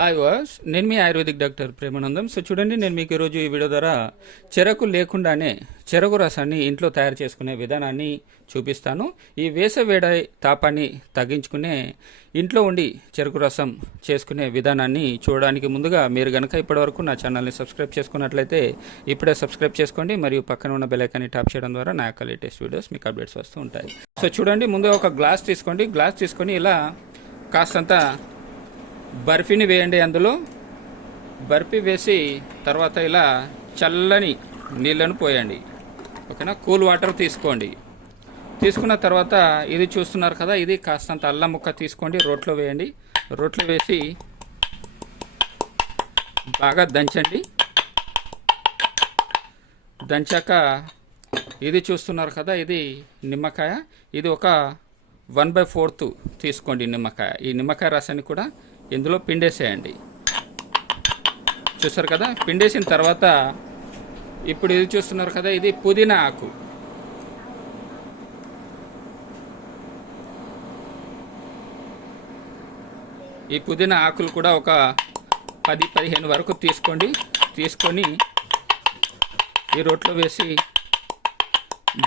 Hi వాస్ నేను మీ ఆయుర్వేదిక్ డాక్టర్ ప్రేమానందం. సో చూడండి నేను మీకు ఈరోజు ఈ వీడియో ద్వారా చెరకు లేకుండానే చెరకు రసాన్ని ఇంట్లో తయారు చేసుకునే విధానాన్ని చూపిస్తాను. ఈ వేసవేడ తాపాన్ని తగ్గించుకునే ఇంట్లో ఉండి చెరకు రసం చేసుకునే విధానాన్ని చూడడానికి ముందుగా మీరు కనుక ఇప్పటివరకు నా ఛానల్ని సబ్స్క్రైబ్ చేసుకున్నట్లయితే ఇప్పుడే సబ్స్క్రైబ్ చేసుకోండి. మరియు పక్కన ఉన్న బెలైకాన్ని ట్యాప్ చేయడం ద్వారా నా యొక్క లేటెస్ట్ వీడియోస్ మీకు అప్డేట్స్ వస్తూ ఉంటాయి. సో చూడండి ముందు ఒక గ్లాస్ తీసుకోండి. గ్లాస్ తీసుకొని ఇలా కాస్తంత బర్ఫీని వేయండి అందులో. బర్ఫీ వేసి తర్వాత ఇలా చల్లని నీళ్ళను పోయండి. ఓకేనా? కూల్ వాటర్ తీసుకోండి. తీసుకున్న తర్వాత ఇది చూస్తున్నారు కదా ఇది కాస్తంత అల్లం ముక్క తీసుకోండి రోట్లో వేయండి. రోట్లో వేసి బాగా దంచండి. దంచాక ఇది చూస్తున్నారు కదా ఇది నిమ్మకాయ. ఇది ఒక వన్ బై ఫోర్త్ తీసుకోండి నిమ్మకాయ. ఈ నిమ్మకాయ రసాన్ని కూడా ఇందులో పిండేసేయండి. చూస్తారు కదా? పిండేసిన తర్వాత ఇప్పుడు ఇది చూస్తున్నారు కదా? ఇది పుదీనా ఆకు. ఈ పుదీనా ఆకులు కూడా ఒక పది పదిహేను వరకు తీసుకోండి. తీసుకొని ఈ రోట్లో వేసి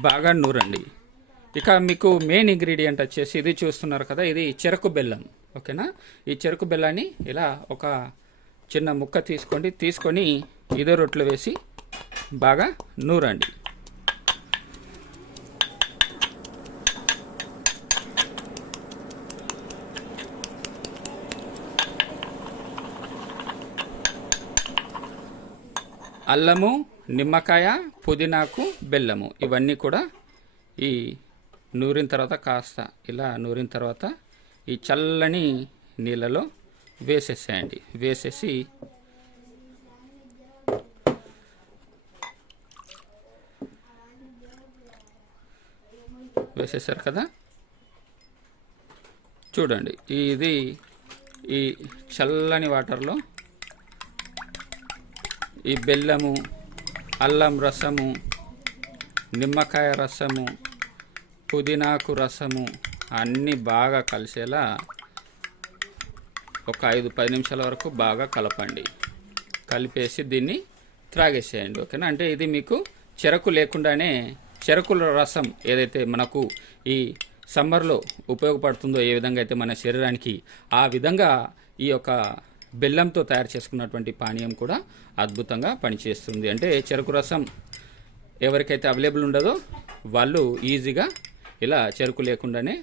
బాగా నూరండి. ఇక మీకు మెయిన్ ఇంగ్రీడియంట్ వచ్చేసి ఇది చూస్తున్నారు కదా? ఇది చెరకు బెల్లం. ఓకేనా? ఈ చెరుకు బెల్లాన్ని ఇలా ఒక చిన్న ముక్క తీసుకోండి. తీసుకొని ఇదే రొట్టెలో వేసి బాగా నూరండి. అల్లము నిమ్మకాయ పుదీనాకు బెల్లము ఇవన్నీ కూడా ఈ నూరిన తర్వాత కాస్త ఇలా నూరిన తర్వాత ఈ చల్లని నీళ్ళలో వేసేసేయండి. వేసేసి వేసేసారు కదా? చూడండి ఇది ఈ చల్లని వాటర్లో ఈ బెల్లము అల్లం రసము నిమ్మకాయ రసము పుదీనాకు రసము అన్నీ బాగా కలిసేలా ఒక ఐదు పది నిమిషాల వరకు బాగా కలపండి. కలిపేసి దీన్ని త్రాగేసేయండి ఓకేనా? అంటే ఇది మీకు చెరకు లేకుండానే చెరకుల రసం ఏదైతే మనకు ఈ సమ్మర్లో ఉపయోగపడుతుందో ఏ విధంగా అయితే మన శరీరానికి ఆ విధంగా ఈ యొక్క బెల్లంతో తయారు చేసుకున్నటువంటి పానీయం కూడా అద్భుతంగా పనిచేస్తుంది. అంటే చెరకు రసం ఎవరికైతే అవైలబుల్ ఉండదో వాళ్ళు ఈజీగా ఇలా చెరుకు లేకుండానే